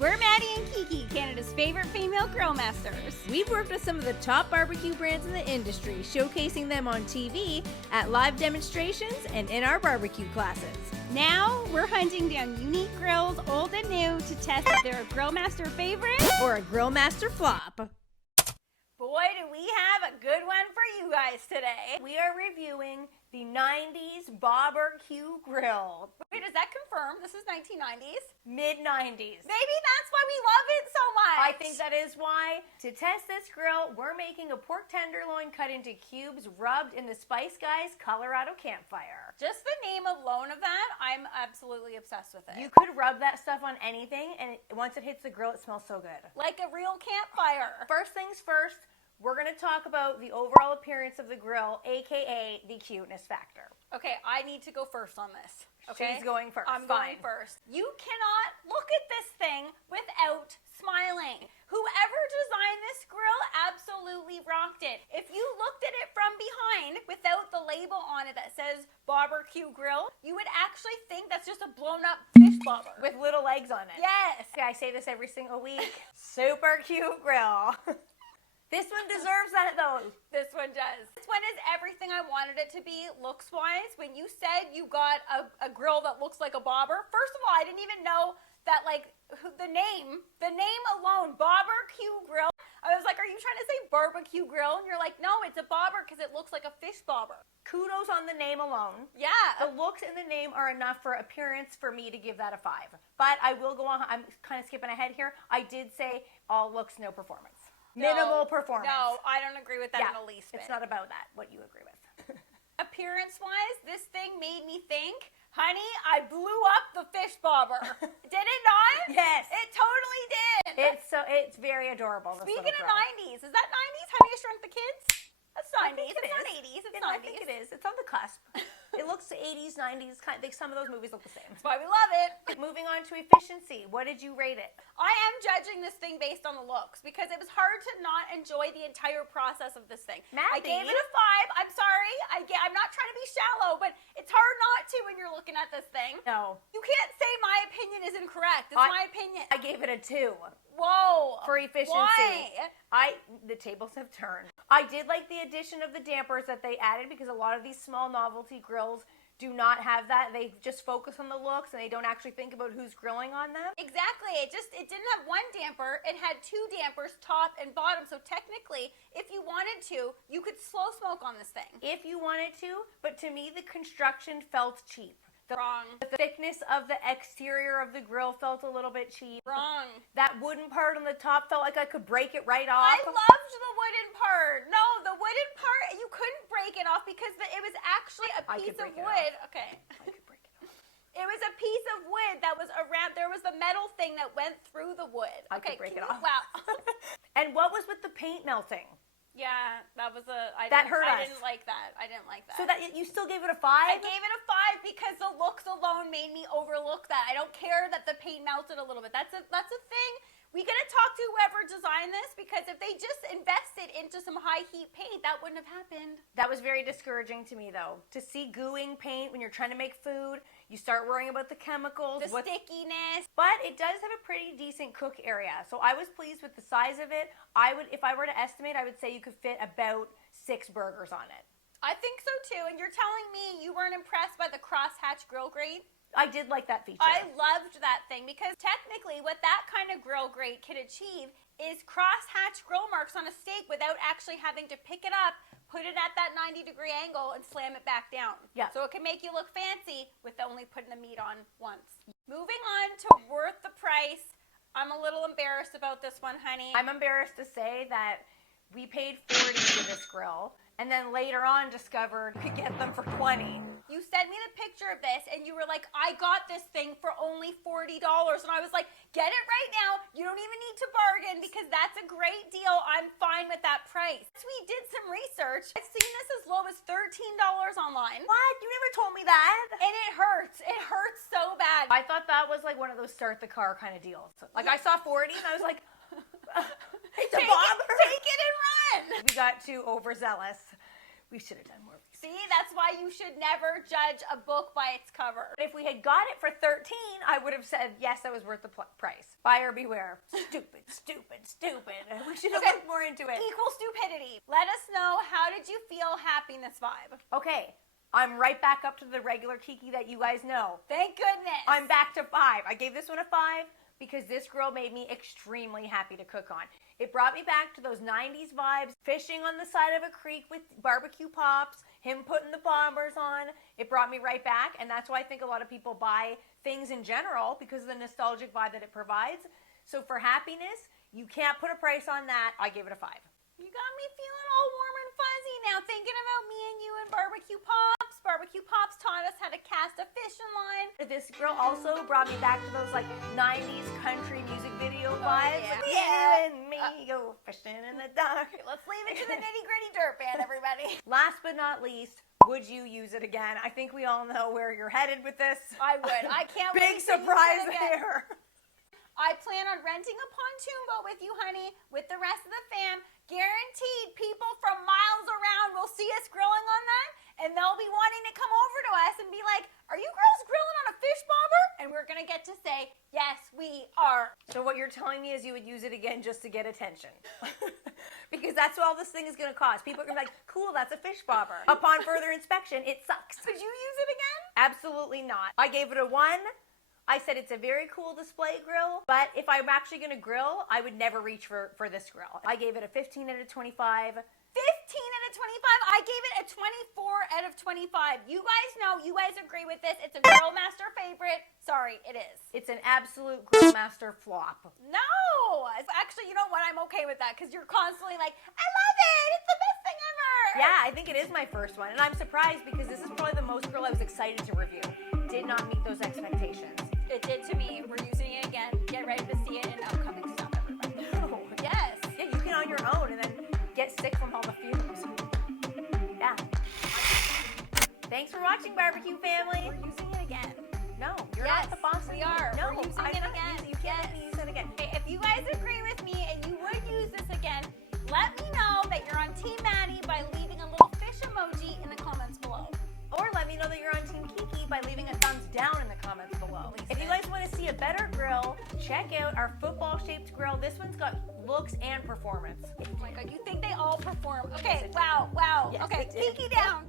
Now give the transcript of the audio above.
We're Maddie and Kiki, Canada's favorite female grill masters. We've worked with some of the top barbecue brands in the industry, showcasing them on TV, at live demonstrations, and in our barbecue classes. Now, we're hunting down unique grills, old and new, to test if they're a grill master favorite or a grill master flop. Boy, do we have a good one for you guys today. We are reviewing the 90s barbecue grill. Wait, does that confirm this is 1990s? Mid-90s. Maybe that's why we love it so much. I think that is why. To test this grill, we're making a pork tenderloin cut into cubes, rubbed in the Spice Guys Colorado campfire. Just the name alone of that, I'm absolutely obsessed with it. You could rub that stuff on anything, and once it hits the grill, it smells so good. Like a real campfire. First things first, we're going to talk about the overall appearance of the grill, aka the cuteness factor. Okay, I need to go first on this. Okay? She's going first. I'm going first. You cannot look at this thing without smiling. Whoever designed this grill absolutely rocked it. If you looked at it from behind without the label on it that says barbecue grill, you would actually think that's just a blown up fish bobber. With little legs on it. Yes. Okay, I say this every single week. Super cute grill. This one deserves that, though. This one does. This one is everything I wanted it to be looks-wise. When you said you got a grill that looks like a bobber, first of all, I didn't even know that, like, the name alone, barbecue grill. I was like, are you trying to say barbecue grill? And you're like, no, it's a bobber because it looks like a fish bobber. Kudos on the name alone. Yeah. The looks in the name are enough for appearance for me to give that a 5. But I will go on. I'm kind of skipping ahead here. I did say all looks, no performance. Minimal performance. No, I don't agree with that in the least bit. It's not about that, what you agree with. Appearance-wise, this thing made me think, honey, I blew up the fish bobber. Did it not? Yes. It totally did. It's very adorable. Speaking of 90s, is that 90s? Honey, I Shrunk the Kids? That's 90s. It's not 80s. It's 90s. I think it is. It's on the cusp. It looks 80s, 90s. Some of those movies look the same. That's why we love it. Moving on to efficiency. What did you rate it? I am judging this thing based on the looks because it was hard to not enjoy the entire process of this thing. Maddie. I gave it a 5. I'm sorry. I'm not trying to be shallow, but it's hard not to when you're looking at this thing. No. You can't say my opinion is incorrect. It's my opinion. I gave it a 2. Whoa. For efficiency. Why? The tables have turned. I did like the addition of the dampers that they added because a lot of these small novelty grills do not have that. They just focus on the looks and they don't actually think about who's grilling on them. Exactly. It didn't have one damper. It had 2 dampers, top and bottom. So technically, if you wanted to, you could slow smoke on this thing. If you wanted to, but to me the construction felt cheap. Wrong. The thickness of the exterior of the grill felt a little bit cheap. Wrong. That wooden part on the top felt like I could break it right off. I loved the wooden part. No, the wooden part, you couldn't break it off because it was actually a piece of wood. Okay. I could break it off. It was a piece of wood that was around, there was the metal thing that went through the wood. I could break it off. Wow. And what was with the paint melting? Yeah, that was I didn't like that. I didn't like that. So that you still gave it a 5? I gave it a 5 because the looks alone made me overlook that. I don't care that the paint melted a little bit. That's a thing. We gotta talk to whoever designed this because if they just invested into some high heat paint, that wouldn't have happened. That was very discouraging to me though. To see gooing paint when you're trying to make food, you start worrying about the chemicals, the stickiness. But it does have a pretty decent cook area. So I was pleased with the size of it. If I were to estimate, I would say you could fit about 6 burgers on it. I think so too. And you're telling me you weren't impressed by the crosshatch grill grate? I did like that feature. I loved that thing because technically what that kind of grill grate can achieve is crosshatch grill marks on a steak without actually having to pick it up, put it at that 90-degree angle, and slam it back down. Yeah. So it can make you look fancy with only putting the meat on once. Moving on to worth the price. I'm a little embarrassed about this one, honey. I'm embarrassed to say that we paid $40 for this grill, and then later on discovered we could get them for $20. You sent me the picture of this, and you were like, I got this thing for only $40. And I was like, get it right now. You don't even need to bargain because that's a great deal. I'm fine with that price. We did some research. I've seen this as low as $13 online. What? You never told me that. And it hurts. It hurts so bad. I thought that was like one of those start the car kind of deals. Like I saw 40 and I was like, it's a bobber. Take it and run. We got too overzealous. We should have done more. See, that's why you should never judge a book by its cover. If we had got it for $13, I would have said, yes, that was worth the price. Buyer beware. Stupid, stupid, stupid. We should have looked more into it. Equal stupidity. Let us know, how did you feel happiness vibe? Okay, I'm right back up to the regular Kiki that you guys know. Thank goodness. I'm back to 5. I gave this one a 5 because this grill made me extremely happy to cook on. It brought me back to those 90s vibes, fishing on the side of a creek with barbecue pops, him putting the bombers on. It brought me right back, and that's why I think a lot of people buy things in general, because of the nostalgic vibe that it provides. So for happiness, you can't put a price on that. I gave it a 5. You got me feeling all warm and fuzzy now, thinking about me and you and barbecue pops. Barbecue pops taught us how to cast a fishing line. This grill also brought me back to those like 90s country music video vibes. yeah. Like, you and me go fishing in the dark. Let's leave it to the nitty gritty dirt band, everybody. Last but not least, would you use it again? I think we all know where you're headed with this. I would. I can't wait Big to use it surprise again. there. I plan on renting a pontoon boat with you, honey, with the rest of the fam. Guaranteed people from miles around will see us grilling on that, and they'll be wanting to come over to us and be like, are you girls grilling on a fish bobber? And we're going to get to say, yes, we are. So what you're telling me is you would use it again just to get attention. Because that's what all this thing is going to cost. People are going to be like, cool, that's a fish bobber. Upon further inspection, it sucks. Could you use it again? Absolutely not. I gave it a 1. I said it's a very cool display grill, but if I'm actually going to grill, I would never reach for this grill. I gave it a 15 out of 25. 15 out of 25. I gave it a 24 out of 25. You guys know, you guys agree with this. It's a Grill Master favorite. Sorry, it is. It's an absolute Grill Master flop. No! Actually, you know what? I'm okay with that because you're constantly like, I love it! It's the best thing ever! Yeah, I think it is my first one, and I'm surprised because this is probably the most grill I was excited to review. Did not meet those expectations. It did to me. We're using it again. Get ready to see it in upcoming stuff, everybody. No. Yes. Yeah, you can on your own and then get sick from all the fumes. Yeah. Thanks for watching, Barbecue Family. We're using it again. No, you're Yes, not the boss. we are. No, We're using I'm it not again. using- You can't let me use it again. Okay, if you guys agree with me and you would use this again, let me know that you're on Team Maddie by leaving a little fish emoji in the comments below. Or let me know that you're on Team Kiki by leaving a thumbs down in the comments below. If you guys want to see a better grill, check out our football-shaped grill. This one's got looks and performance. Oh my god, you think they all perform. Okay, wow. Yes, Okay, they did. Kiki down.